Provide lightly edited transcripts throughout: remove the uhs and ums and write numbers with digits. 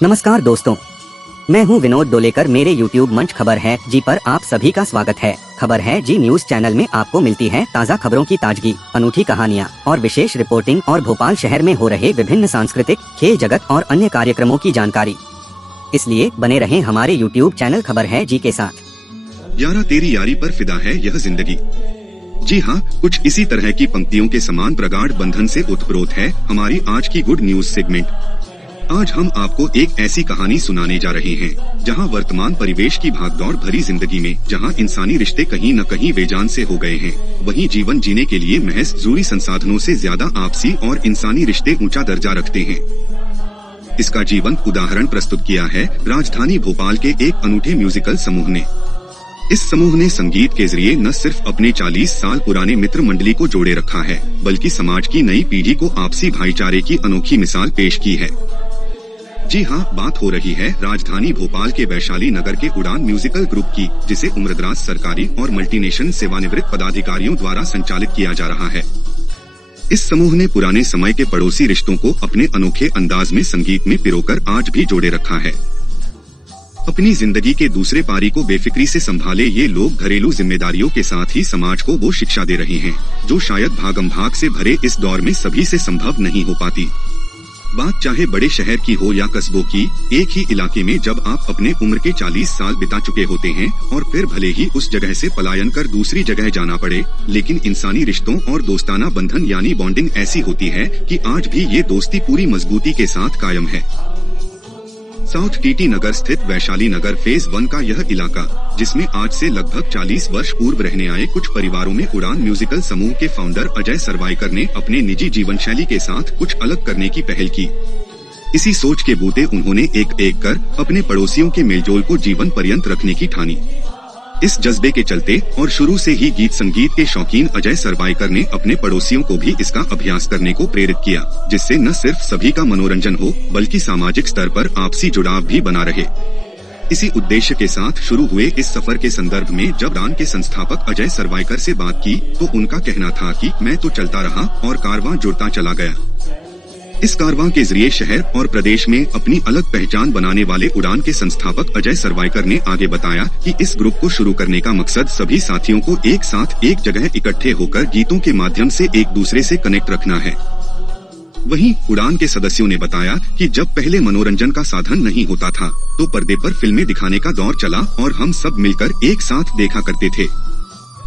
नमस्कार दोस्तों, मैं हूं विनोद डोलेकर। मेरे YouTube मंच खबर है जी पर आप सभी का स्वागत है। खबर है जी न्यूज चैनल में आपको मिलती है ताज़ा खबरों की ताजगी, अनूठी कहानियां और विशेष रिपोर्टिंग और भोपाल शहर में हो रहे विभिन्न सांस्कृतिक, खेल जगत और अन्य कार्यक्रमों की जानकारी। इसलिए बने रहें हमारे YouTube चैनल खबर है जी के साथ। यारा तेरी यारी पर फिदा है यह जिंदगी। जी हाँ, कुछ इसी तरह की पंक्तियों के समान प्रगाढ़ बंधन से ओतप्रोत है हमारी आज की गुड न्यूज सेगमेंट। आज हम आपको एक ऐसी कहानी सुनाने जा रहे हैं जहां वर्तमान परिवेश की भागदौड़ भरी जिंदगी में जहां इंसानी रिश्ते कहीं न कहीं बेजान से हो गए हैं, वहीं जीवन जीने के लिए महज जरूरी संसाधनों से ज्यादा आपसी और इंसानी रिश्ते ऊंचा दर्जा रखते हैं। इसका जीवंत उदाहरण प्रस्तुत किया है राजधानी भोपाल के एक अनूठे म्यूजिकल समूह ने। इस समूह ने संगीत के जरिए न सिर्फ अपने 40 साल पुराने मित्र मंडली को जोड़े रखा है, बल्कि समाज की नई पीढ़ी को आपसी भाईचारे की अनोखी मिसाल पेश की है। जी हाँ, बात हो रही है राजधानी भोपाल के वैशाली नगर के उड़ान म्यूजिकल ग्रुप की, जिसे उम्रदराज सरकारी और मल्टीनेशनल सेवानिवृत्त पदाधिकारियों द्वारा संचालित किया जा रहा है। इस समूह ने पुराने समय के पड़ोसी रिश्तों को अपने अनोखे अंदाज में संगीत में पिरोकर आज भी जोड़े रखा है। अपनी जिंदगी के दूसरे पारी को बेफिक्री से संभाले ये लोग घरेलू जिम्मेदारियों के साथ ही समाज को वो शिक्षा दे रहे हैं जो शायद भागम भाग से भरे इस दौर में सभी से संभव नहीं हो पाती। बात चाहे बड़े शहर की हो या कस्बों की, एक ही इलाके में जब आप अपने उम्र के 40 साल बिता चुके होते हैं और फिर भले ही उस जगह से पलायन कर दूसरी जगह जाना पड़े, लेकिन इंसानी रिश्तों और दोस्ताना बंधन यानी बॉन्डिंग ऐसी होती है कि आज भी ये दोस्ती पूरी मजबूती के साथ कायम है। साउथ टीटी नगर स्थित वैशाली नगर फेज 1 का यह इलाका, जिसमें आज से लगभग 40 वर्ष पूर्व रहने आए कुछ परिवारों में उड़ान म्यूजिकल समूह के फाउंडर अजय सरवाइकर ने अपने निजी जीवन शैली के साथ कुछ अलग करने की पहल की। इसी सोच के बूते उन्होंने एक एक कर अपने पड़ोसियों के मेलजोल को जीवन पर्यंत रखने की ठानी। इस जज्बे के चलते और शुरू से ही गीत संगीत के शौकीन अजय सरवाइकर ने अपने पड़ोसियों को भी इसका अभ्यास करने को प्रेरित किया, जिससे न सिर्फ सभी का मनोरंजन हो बल्कि सामाजिक स्तर पर आपसी जुड़ाव भी बना रहे। इसी उद्देश्य के साथ शुरू हुए इस सफर के संदर्भ में जब उड़ान के संस्थापक अजय सरवाइकर से बात की तो उनका कहना था कि मैं तो चलता रहा और कारवां जुड़ता चला गया। इस कारवां के जरिए शहर और प्रदेश में अपनी अलग पहचान बनाने वाले उड़ान के संस्थापक अजय सरवाइकर ने आगे बताया कि इस ग्रुप को शुरू करने का मकसद सभी साथियों को एक साथ एक जगह इकट्ठे होकर गीतों के माध्यम से एक दूसरे से कनेक्ट रखना है। वहीं उड़ान के सदस्यों ने बताया कि जब पहले मनोरंजन का साधन नहीं होता था तो पर्दे पर फिल्में दिखाने का दौर चला और हम सब मिलकर एक साथ देखा करते थे।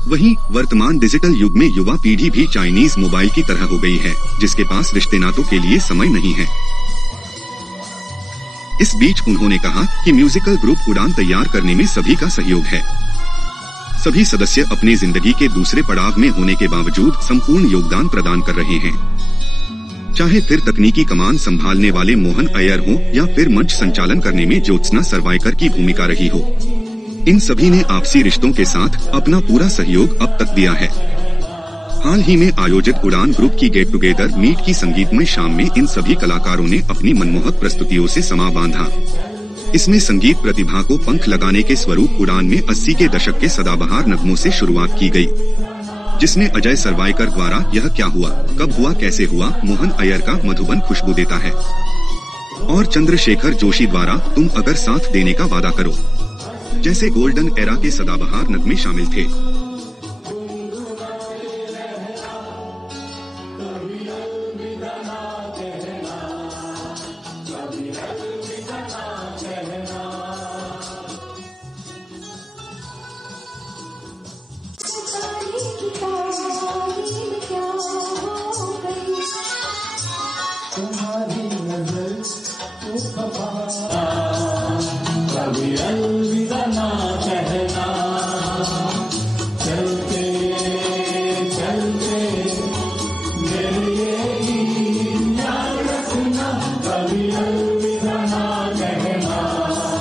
वहीं वर्तमान डिजिटल युग में युवा पीढ़ी भी चाइनीज मोबाइल की तरह हो गई है, जिसके पास रिश्ते नातों के लिए समय नहीं है। इस बीच उन्होंने कहा कि म्यूजिकल ग्रुप उड़ान तैयार करने में सभी का सहयोग है। सभी सदस्य अपने जिंदगी के दूसरे पड़ाव में होने के बावजूद संपूर्ण योगदान प्रदान कर रहे हैं। चाहे फिर तकनीकी कमान संभालने वाले मोहन अय्यर हो या फिर मंच संचालन करने में ज्योत्सना सरवाइकर की भूमिका रही हो, इन सभी ने आपसी रिश्तों के साथ अपना पूरा सहयोग अब तक दिया है। हाल ही में आयोजित उड़ान ग्रुप की गेट टुगेदर मीट की संगीतमय शाम में इन सभी कलाकारों ने अपनी मनमोहक प्रस्तुतियों से समा बांधा। इसमें संगीत प्रतिभा को पंख लगाने के स्वरूप उड़ान में 80 के दशक के सदाबहार नगमों से शुरुआत की गई, जिसमें अजय सरवाइकर द्वारा यह क्या हुआ, कब हुआ, कैसे हुआ, मोहन अय्यर का मधुबन खुशबू देता है और चंद्रशेखर जोशी द्वारा तुम अगर साथ देने का वादा करो जैसे गोल्डन एरा के सदाबहार नगमे शामिल थे।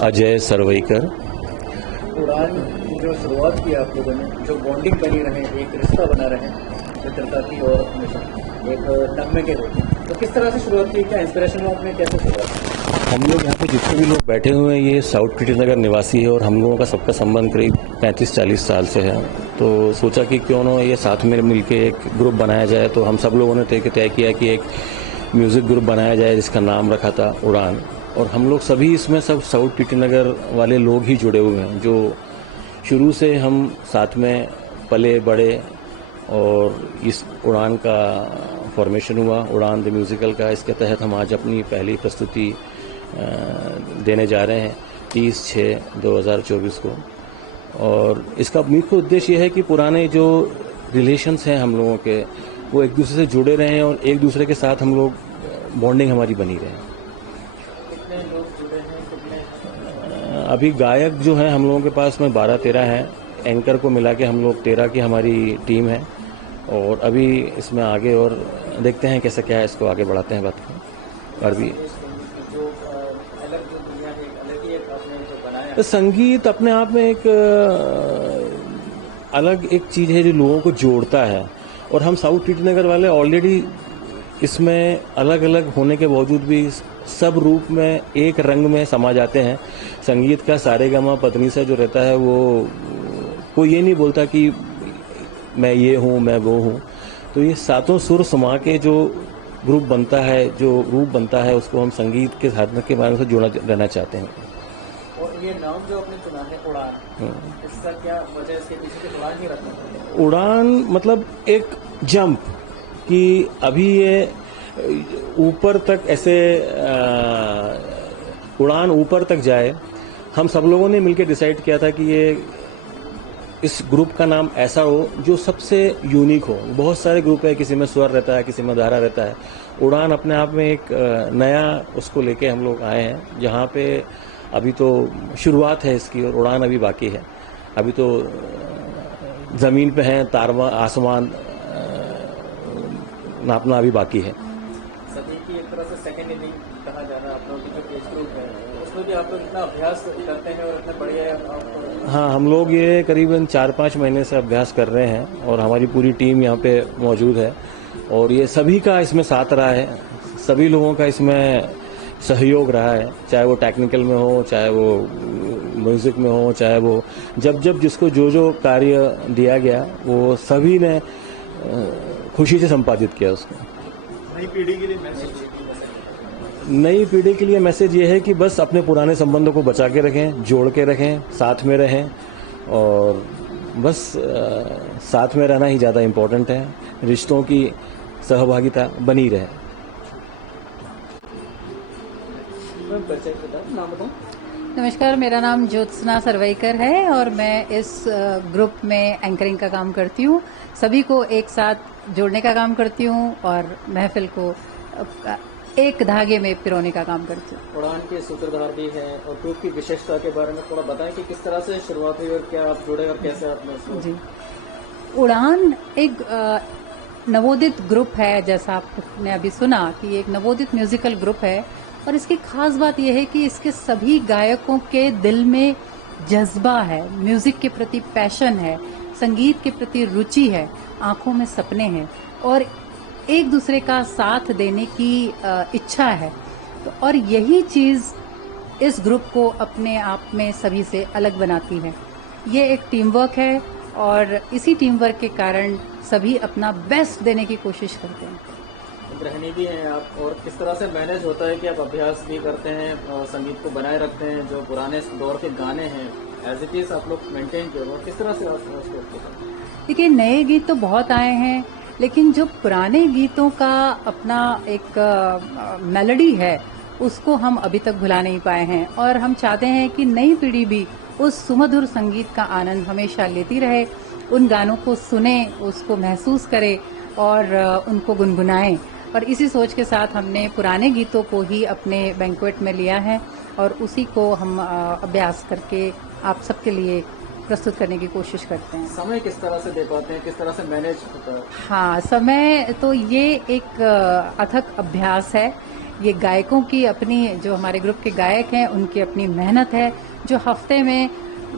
अजय सरवाइकर। उड़ान जो शुरुआत की आप लोगों ने, जो बॉन्डिंग बनी रहे, एक रिश्ता बना रहे मित्रता की और हमेशा एक नगमे के रूप, तो किस तरह से शुरुआत की, क्या इंस्पिरेशन हुआ आपने, कैसे शुरुआत? हम लोग यहाँ पे जितने भी लोग बैठे हुए हैं ये साउथ टीटी नगर निवासी है और हम लोगों का सबका संबंध करीब 35-40 साल से है। तो सोचा कि क्यों ना ये साथ में मिलके एक ग्रुप बनाया जाए। तो हम सब लोगों ने तय किया कि एक म्यूज़िक ग्रुप बनाया जाए जिसका नाम रखा था उड़ान। और हम लोग सभी इसमें सब साउथ टीटी नगर वाले लोग ही जुड़े हुए हैं, जो शुरू से हम साथ में पले बड़े। और इस उड़ान का फॉर्मेशन हुआ, उड़ान द म्यूज़िकल का। इसके तहत हम आज अपनी पहली प्रस्तुति देने जा रहे हैं 30/6/2024 को। और इसका मुख्य उद्देश्य यह है कि पुराने जो रिलेशंस हैं हम लोगों के, वो एक दूसरे से जुड़े रहें और एक दूसरे के साथ हम लोग बॉन्डिंग हमारी बनी रहे। कितने लोग जुड़े हैं, कितने? अभी गायक जो हैं हम लोगों के पास में 12-13 हैं। एंकर को मिला के हम लोग 13 की हमारी टीम है। और अभी इसमें आगे और देखते हैं कैसे क्या है, इसको आगे बढ़ाते हैं बात को। और भी जो अलग जो दुनिया है, अलग ही एक आपने जो बनाया तो संगीत अपने आप में एक अलग एक चीज़ है जो लोगों को जोड़ता है। और हम साउथ टीटी नगर वाले ऑलरेडी इसमें अलग अलग होने के बावजूद भी सब रूप में एक रंग में समा जाते हैं। संगीत का सारेगामा पत्नी से जो रहता है, वो कोई ये नहीं बोलता कि मैं ये हूँ, मैं वो हूँ। तो ये सातों सुर समा के जो ग्रुप बनता है, जो रूप बनता है, उसको हम संगीत के साधन के बारे में जोड़ा रहना चाहते हैं। और ये नाम जो आपने चुना है उड़ान, इसका क्या वजह, इसके पीछे से उड़ान ही रखना? उड़ान मतलब एक जंप, कि अभी ये ऊपर तक ऐसे उड़ान ऊपर तक जाए। हम सब लोगों ने मिलकर डिसाइड किया था कि ये इस ग्रुप का नाम ऐसा हो जो सबसे यूनिक हो। बहुत सारे ग्रुप है, किसी में स्वर रहता है, किसी में धारा रहता है। उड़ान अपने आप में एक नया उसको लेके हम लोग आए हैं, जहाँ पे अभी तो शुरुआत है इसकी और उड़ान अभी बाकी है। अभी तो ज़मीन पे हैं, तारवा आसमान नापना अभी बाकी है। सदी की एक तरह से सेकेंड इनिंग कहा जा रहा है। आप लोगों की जो एज ग्रुप है, उसमें भी आप लोग इतना अभ्यास करते हैं और इतना बढ़िया हाँ, हम लोग ये करीबन 4-5 महीने से अभ्यास कर रहे हैं और हमारी पूरी टीम यहाँ पे मौजूद है। और ये सभी का इसमें साथ रहा है, सभी लोगों का इसमें सहयोग रहा है, चाहे वो टेक्निकल में हो, चाहे वो म्यूज़िक में हो, चाहे वो जब जिसको जो कार्य दिया गया, वो सभी ने खुशी से संपादित किया उसको। नई पीढ़ी के लिए मैसेज? नई पीढ़ी के लिए मैसेज ये है कि बस अपने पुराने संबंधों को बचा के रखें, जोड़ के रखें, साथ में रहें। और बस साथ में रहना ही ज़्यादा इम्पोर्टेंट है। रिश्तों की सहभागिता बनी रहे। नाम बताऊं? नमस्कार, मेरा नाम ज्योत्सना सरवैकर है और मैं इस ग्रुप में एंकरिंग का काम करती हूँ। सभी को एक साथ जोड़ने का काम करती हूँ और महफिल को एक धागे में पिरोने का काम करती हूँ। उड़ान के सूत्रधार भी हैं और ग्रुप की विशेषता के बारे में थोड़ा बताएं कि किस तरह से शुरुआत हुई और क्या आप जुड़े और कैसे आपने जी, उड़ान एक नवोदित ग्रुप है। जैसा आपने अभी सुना कि एक नवोदित म्यूजिकल ग्रुप है। और इसकी खास बात यह है कि इसके सभी गायकों के दिल में जज्बा है, म्यूजिक के प्रति पैशन है, संगीत के प्रति रुचि है, आंखों में सपने हैं और एक दूसरे का साथ देने की इच्छा है। तो और यही चीज इस ग्रुप को अपने आप में सभी से अलग बनाती है। ये एक टीम वर्क है और इसी टीम वर्क के कारण सभी अपना बेस्ट देने की कोशिश करते हैं। गृहिणी भी हैं आप, और किस तरह से मैनेज होता है कि आप अभ्यास भी करते हैं और संगीत को बनाए रखते हैं, जो पुराने दौर के गाने हैं एज इट इज आप लोग मेंटेन किए, और किस तरह से आप उसको? देखिए, नए गीत तो बहुत आए हैं, लेकिन जो पुराने गीतों का अपना एक मेलोडी है, उसको हम अभी तक भुला नहीं पाए हैं। और हम चाहते हैं कि नई पीढ़ी भी उस सुमधुर संगीत का आनंद हमेशा लेती रहे, उन गानों को सुने, उसको महसूस करे और उनको गुनगुनाएं। और इसी सोच के साथ हमने पुराने गीतों को ही अपने बैंक्वेट में लिया है और उसी को हम अभ्यास करके आप सबके लिए प्रस्तुत करने की कोशिश करते हैं। समय किस तरह से दे पाते हैं, किस तरह से मैनेज होता है? हाँ, समय तो ये एक अथक अभ्यास है। ये गायकों की अपनी, जो हमारे ग्रुप के गायक हैं, उनकी अपनी मेहनत है, जो हफ्ते में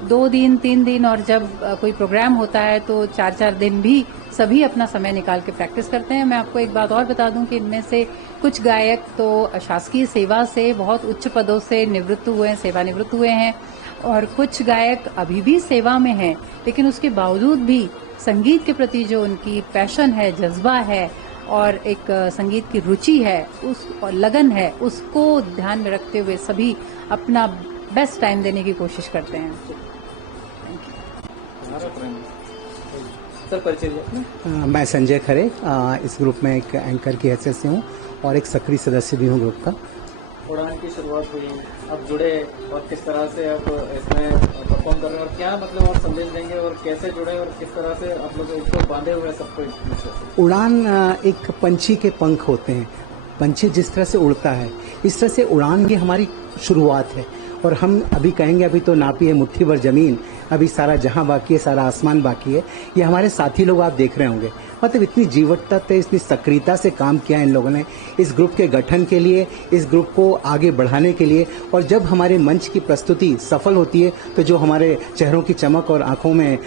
2 दिन 3 दिन और जब कोई प्रोग्राम होता है तो 4-4 दिन भी सभी अपना समय निकाल के प्रैक्टिस करते हैं। मैं आपको एक बात और बता दूं कि इनमें से कुछ गायक तो शासकीय सेवा से बहुत उच्च पदों से निवृत्त हुए हैं, सेवानिवृत्त हुए हैं, और कुछ गायक अभी भी सेवा में हैं, लेकिन उसके बावजूद भी संगीत के प्रति जो उनकी पैशन है, जज्बा है, और एक संगीत की रुचि है, उस और लगन है, उसको ध्यान में रखते हुए सभी अपना बेस्ट टाइम देने की कोशिश करते हैं। सर परिचय दीजिए। मैं संजय खरे इस ग्रुप में एक एंकर की हैसियत से हूँ और एक सक्रिय सदस्य भी हूँ ग्रुप का। उड़ान की शुरुआत हुई, अब जुड़े और किस तरह से अब इसमें परफॉर्म कर रहे हैं और क्या मतलब और संदेश देंगे और कैसे जुड़े और किस तरह से आप लोग इसको बांधे हुए हैं सबको एक दूसरे से? उड़ान एक पंछी के पंख होते हैं। पंछी जिस तरह से उड़ता है, इस तरह से उड़ान भी हमारी शुरुआत है। और हम अभी कहेंगे अभी तो नापी है मुट्ठी भर जमीन, अभी सारा जहां बाकी है, सारा आसमान बाकी है। ये हमारे साथी लोग आप देख रहे होंगे, मतलब इतनी जीवटता से, इतनी सक्रियता से काम किया इन लोगों ने इस ग्रुप के गठन के लिए, इस ग्रुप को आगे बढ़ाने के लिए। और जब हमारे मंच की प्रस्तुति सफल होती है तो जो हमारे चेहरों की चमक और आंखों में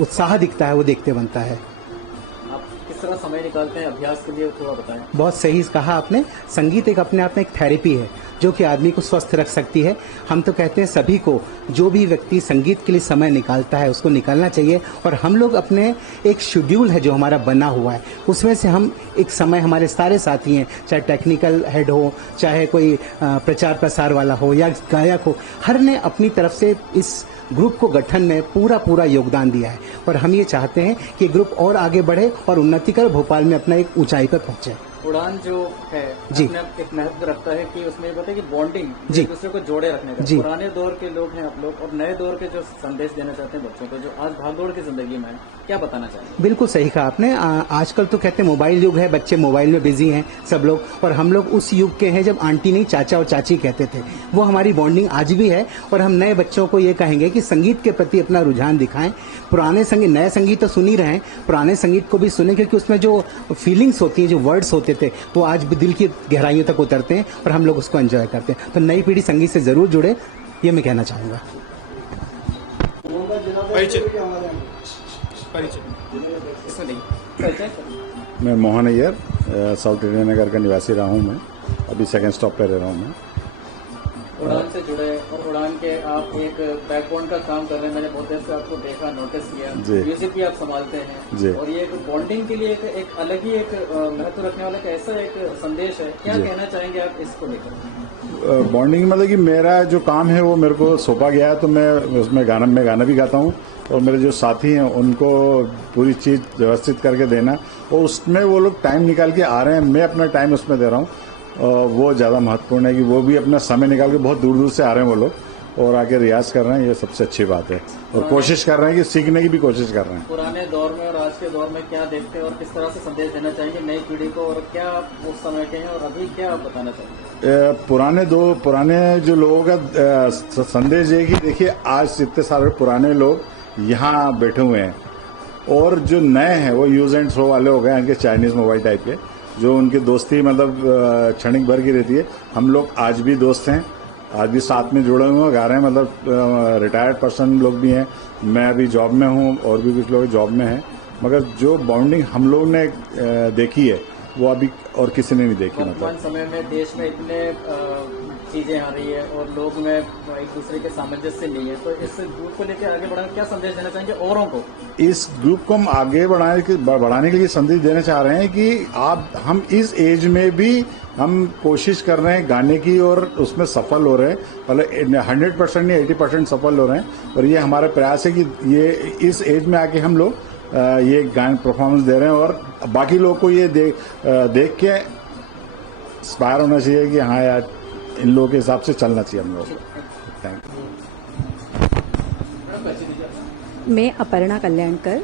उत्साह दिखता है वो देखते बनता है। आप किस तरह समय निकालते हैं अभ्यास के लिए, थोड़ा बताएं। बहुत सही कहा आपने। संगीत एक अपने आप में एक थेरेपी है जो कि आदमी को स्वस्थ रख सकती है। हम तो कहते हैं सभी को, जो भी व्यक्ति संगीत के लिए समय निकालता है उसको निकालना चाहिए। और हम लोग अपने एक शेड्यूल है जो हमारा बना हुआ है, उसमें से हम एक समय, हमारे सारे साथी हैं, चाहे टेक्निकल हेड हो, चाहे कोई प्रचार प्रसार वाला हो या गायक हो, हर ने अपनी तरफ से इस ग्रुप को गठन में पूरा योगदान दिया है। और हम ये चाहते हैं कि ग्रुप और आगे बढ़े और उन्नति कर भोपाल में अपना एक ऊंचाई पर पहुंचे। उड़ान जो है जी, अपने आप एक महत्व रखता है कि उसमें ये बताए कि बॉन्डिंग जी, एक दूसरे को जोड़े रखने का। जी, पुराने दौर के लोग हैं आप लोग और नए दौर के जो संदेश देना चाहते हैं बच्चों को, जो आज भागदौड़ की जिंदगी में है, क्या बताना चाहेंगे? बिल्कुल सही कहा आपने। आजकल तो कहते हैं मोबाइल युग है, बच्चे मोबाइल में बिजी हैं सब लोग, और हम लोग उस युग के हैं जब आंटी नहीं चाचा और चाची कहते थे। वो हमारी बॉन्डिंग आज भी है। और हम नए बच्चों को ये कहेंगे कि संगीत के प्रति अपना रुझान दिखाएं। पुराने संगीत, नए संगीत तो सुन ही रहे हैं, पुराने संगीत को भी सुने, क्योंकि उसमें जो फीलिंग्स होती हैं, जो वर्ड्स होते थे, वो आज भी दिल की गहराइयों तक उतरते हैं और हम लोग उसको एंजॉय करते हैं। तो नई पीढ़ी संगीत से जरूर जुड़े, ये मैं कहना चाहूंगा। मैं मोहन अय्यर, साउथ इंडियन नगर का निवासी रहा हूँ। मैं अभी सेकंड स्टॉप पे रह रहा हूँ। मैं उड़ान से जुड़े और उड़ान के आप एक बैकबोन का काम कर रहे हैं। मैंने बहुत देर से आपको देखा, नोटिस किया, म्यूजिक भी आप संभालते हैं और ये एक बॉन्डिंग के लिए एक अलग ही एक महत्व रखने वाला ऐसा एक संदेश है। क्या कहना चाहेंगे आप इसको लेकर? बॉन्डिंग मतलब कि मेरा जो काम है वो मेरे को सौंपा गया है, तो मैं उसमें गाना भी गाता हूँ और मेरे जो साथी हैं उनको पूरी चीज व्यवस्थित करके देना, और उसमें वो लोग टाइम निकाल के आ रहे हैं, मैं अपना टाइम उसमें दे रहा हूँ। वो ज़्यादा महत्वपूर्ण है कि वो भी अपना समय निकाल के बहुत दूर दूर से आ रहे हैं वो लोग और आके रियाज कर रहे हैं। ये सबसे अच्छी बात है और कोशिश कर रहे हैं कि सीखने की भी कोशिश कर रहे हैं। पुराने दौर में और आज के दौर में क्या देखते हैं और किस तरह से संदेश देना चाहेंगे नई पीढ़ी को, और क्या आप उस समय के हैं और अभी क्या आप बताना चाहेंगे? पुराने जो लोगों का संदेश है कि देखिए, आज इतने सारे पुराने लोग यहाँ बैठे हुए हैं और जो नए हैं वो यूज एंड थ्रो वाले हो गए, इनके चाइनीज मोबाइल टाइप के, जो उनकी दोस्ती मतलब क्षणिक भर की रहती है। हम लोग आज भी दोस्त हैं, आज भी साथ में जुड़े हुए हैं, गा रहे हैं। मतलब रिटायर्ड पर्सन लोग भी हैं, मैं अभी जॉब में हूँ और भी कुछ लोग जॉब में हैं, मगर जो बॉन्डिंग हम लोग ने देखी है वो अभी और किसी ने नहीं देखी। वर्तमान समय में देश में इतने चीजें आ रही है और लोग में एक दूसरे के सामंजस्य नहीं है, तो इस ग्रुप को लेकर आगे बढ़ाने क्या संदेश देना चाहेंगे औरों को? इस ग्रुप को हम आगे बढ़ाने के लिए संदेश देना चाह रहे हैं कि हम इस एज में भी हम कोशिश कर रहे हैं गाने की और उसमें सफल हो रहे हैं, मतलब 100% या 80% सफल हो रहे हैं। और ये हमारा प्रयास है कि ये इस एज में आके हम लोग ये गान परफॉर्मेंस दे रहे हैं और बाकी लोगों को ये देख के इंस्पायर होना चाहिए कि हाँ यार, इन लोगों के हिसाब से चलना चाहिए हम लोग। Thank you. मैं अपर्णा कल्याणकर।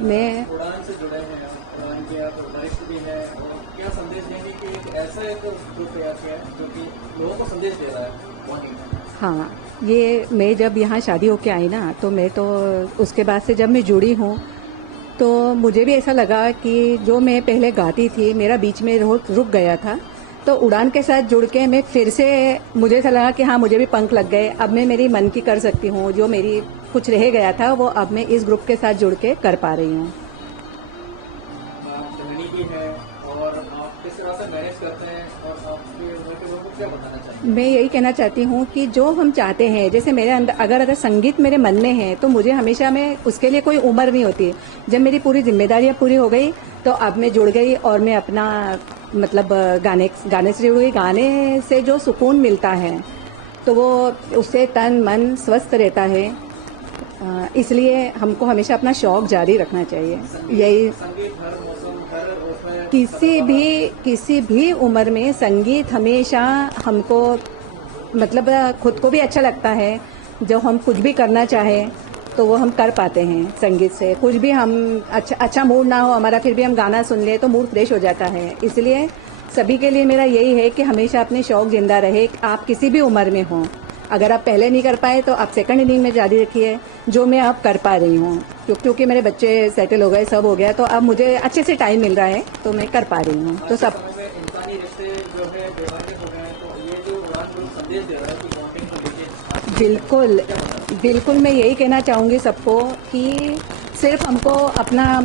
मैं उड़ान से जुड़े हैं, उड़ान के आप वरिष्ठ भी हैं, और क्या संदेश देंगे कि एक ऐसा एक ग्रुप तैयार किया है जो कि लोगों को संदेश दे रहा है? हाँ, ये मैं जब यहाँ शादी होके आई ना, तो मैं तो उसके बाद से जब मैं जुड़ी हूँ तो मुझे भी ऐसा लगा कि जो मैं पहले गाती थी मेरा बीच में रुक गया था, तो उड़ान के साथ जुड़ के मैं फिर से, मुझे ऐसा लगा कि हाँ, मुझे भी पंख लग गए, अब मैं मेरी मन की कर सकती हूँ, जो मेरी कुछ रह गया था वो अब मैं इस ग्रुप के साथ जुड़ के कर पा रही हूँ। भी है और आप किस तरह से मैनेज करते हैं और आपके लोगों को क्या बताना चाहेंगे? मैं यही कहना चाहती हूँ कि जो हम चाहते हैं, जैसे मेरे अंदर अगर संगीत मेरे मन में है तो मुझे हमेशा में उसके लिए कोई उम्र नहीं होती। जब मेरी पूरी जिम्मेदारियां पूरी हो गई तो अब मैं जुड़ गई और मैं अपना मतलब गाने से जुड़ गई। गाने से जो सुकून मिलता है तो वो उससे तन मन स्वस्थ रहता है। इसलिए हमको हमेशा अपना शौक जारी रखना चाहिए। यही संगीत हर मौसम हर उसमें किसी भी उम्र में संगीत हमेशा हमको मतलब खुद को भी अच्छा लगता है। जब हम कुछ भी करना चाहें तो वो हम कर पाते हैं संगीत से। कुछ भी हम अच्छा मूड ना हो हमारा, फिर भी हम गाना सुन ले तो मूड फ्रेश हो जाता है। इसलिए सभी के लिए मेरा यही है कि हमेशा अपने शौक जिंदा रहे। आप किसी भी उम्र में हो, अगर आप पहले नहीं कर पाए तो आप सेकंड इनिंग में जारी रखिए, जो मैं अब कर पा रही हूँ। क्योंकि मेरे बच्चे सेटल हो गए, सब हो गया, तो अब मुझे अच्छे से टाइम मिल रहा है तो मैं कर पा रही हूँ। तो सब इंसानी रिश्ते जो है वैवाहिक हो गए हैं, तो ये जो उड़ान ग्रुप संदेश दे रहा है कि बॉन्डिंग को लेके बिल्कुल मैं यही कहना चाहूँगी सबको कि सिर्फ हमको अपना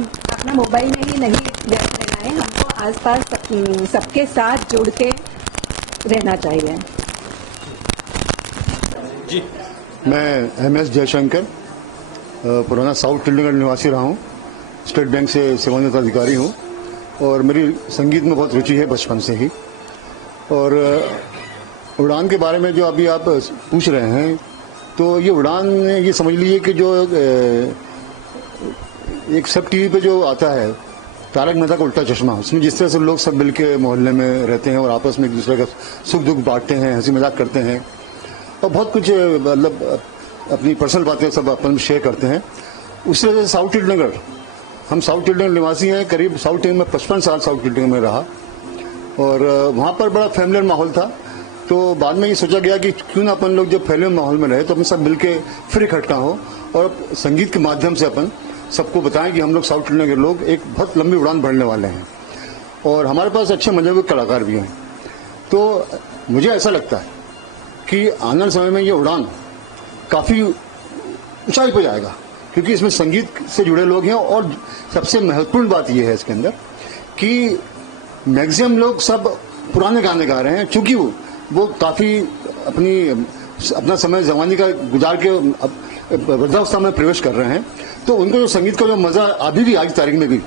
मोबाइल में ही नहीं व्यस्त रहना है, हमको आसपास सबके साथ जुड़ के रहना चाहिए। मैं MS जयशंकर, पुराना साउथ टिल्डनगर निवासी रहा हूँ। स्टेट बैंक से सेवानिवृत्त अधिकारी हूँ और मेरी संगीत में बहुत रुचि है बचपन से ही। और उड़ान के बारे में जो अभी आप पूछ रहे हैं, तो ये उड़ान ये समझ लीजिए कि जो एक सब टीवी पे जो आता है तारक मेहता का उल्टा चश्मा, उसमें जिस तरह से लोग सब मिल के मोहल्ले में रहते हैं और आपस में एक दूसरे का सुख दुख बांटते हैं, हंसी मजाक करते हैं और बहुत कुछ मतलब अपनी पर्सनल बातें सब अपन शेयर करते हैं। उस तरह से साउथ टिल्डनगर, हम साउथ टिल्डनगर निवासी हैं। करीब साउथ टिल्डनगर में 55 साल साउथ टिल्डनगर में रहा और वहाँ पर बड़ा फैमिलियर माहौल था। तो बाद में ये सोचा गया कि क्यों ना अपन लोग जब फैमिलियर माहौल में रहे तो अपन सब मिलके फिर इकट्ठा हो और संगीत के माध्यम से अपन सबको बताएं कि हम लोग साउथ टिल्डनगर के लोग एक बहुत लंबी उड़ान भरने वाले हैं और हमारे पास अच्छे मजे कलाकार भी हैं। तो मुझे ऐसा लगता है कि आने वाले समय में ये उड़ान काफी ऊंचाई पर जाएगा, क्योंकि इसमें संगीत से जुड़े लोग हैं। और सबसे महत्वपूर्ण बात यह है इसके अंदर कि मैक्सिमम लोग सब पुराने गाने गा रहे हैं, क्योंकि वो काफी अपना समय जवानी का गुजार के वृद्धावस्था में प्रवेश कर रहे हैं। तो उनको जो संगीत का जो मजा अभी भी आज की तारीख में भी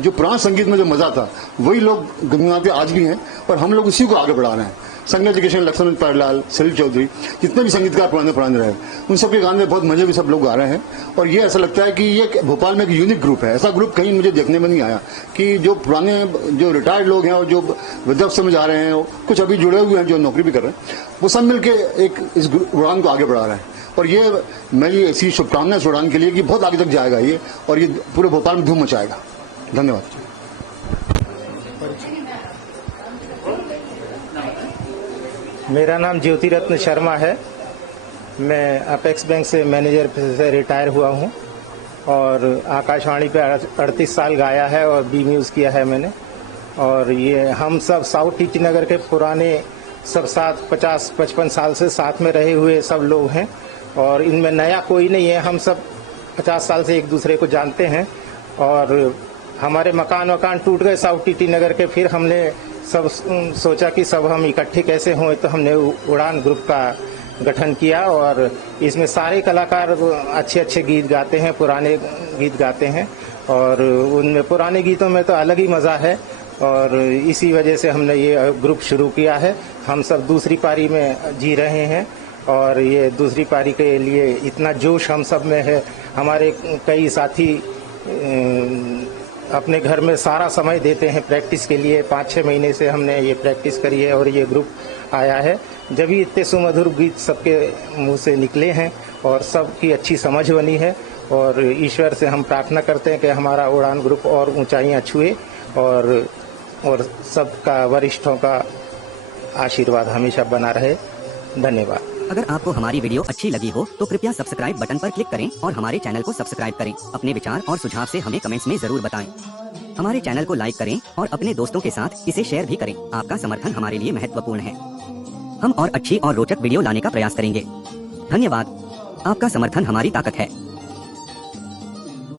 जो पुराना संगीत में जो मजा था वही लोग गुनगुनाते आज भी हैं और हम लोग उसी को आगे बढ़ा रहे हैं। संगीत एजुकेशन, लक्ष्मण पारलाल, सलील चौधरी, जितने भी संगीतकार पुराने रहे, उन सबके गाने बहुत मजे भी सब लोग गा रहे हैं। और ये ऐसा लगता है कि ये भोपाल में एक यूनिक ग्रुप है। ऐसा ग्रुप कहीं मुझे देखने में नहीं आया कि जो पुराने जो रिटायर्ड लोग हैं और जो वृद्धावस्था में जा रहे हैं, कुछ अभी जुड़े हुए हैं जो नौकरी भी कर रहे हैं, वो सब मिलके एक इस उड़ान को आगे बढ़ा रहे हैं। और ये मेरी ऐसी शुभकामनाएं इस उड़ान के लिए कि बहुत आगे तक जाएगा ये और ये पूरे भोपाल में धूम मचाएगा। धन्यवाद। मेरा नाम ज्योति रत्न शर्मा है। मैं अपेक्स बैंक से मैनेजर से रिटायर हुआ हूँ और आकाशवाणी पे 38 साल गाया है और बी म्यूज़ किया है मैंने। और ये हम सब साउथ टीटीनगर के पुराने सब साथ 50-55 साल से साथ में रहे हुए सब लोग हैं और इनमें नया कोई नहीं है। हम सब 50 साल से एक दूसरे को जानते हैं और हमारे मकान टूट गए साउथ टीटीनगर के, फिर हमने सब सोचा कि सब हम इकट्ठे कैसे हों, तो हमने उड़ान ग्रुप का गठन किया और इसमें सारे कलाकार अच्छे गीत गाते हैं, पुराने गीत गाते हैं और उनमें पुराने गीतों में तो अलग ही मज़ा है और इसी वजह से हमने ये ग्रुप शुरू किया है। हम सब दूसरी पारी में जी रहे हैं और ये दूसरी पारी के लिए इतना जोश हम सब में है। हमारे कई साथी अपने घर में सारा समय देते हैं प्रैक्टिस के लिए। 5-6 महीने से हमने ये प्रैक्टिस करी है और ये ग्रुप आया है। जब भी इतने सुमधुर गीत सबके मुंह से निकले हैं और सबकी अच्छी समझ बनी है और ईश्वर से हम प्रार्थना करते हैं कि हमारा उड़ान ग्रुप और ऊंचाइयां छुए और सबका वरिष्ठों का आशीर्वाद हमेशा बना रहे। धन्यवाद। अगर आपको हमारी वीडियो अच्छी लगी हो तो कृपया सब्सक्राइब बटन पर क्लिक करें और हमारे चैनल को सब्सक्राइब करें। अपने विचार और सुझाव से हमें कमेंट्स में जरूर बताएं। हमारे चैनल को लाइक करें और अपने दोस्तों के साथ इसे शेयर भी करें। आपका समर्थन हमारे लिए महत्वपूर्ण है। हम और अच्छी और रोचक वीडियो लाने का प्रयास करेंगे। धन्यवाद। आपका समर्थन हमारी ताकत है।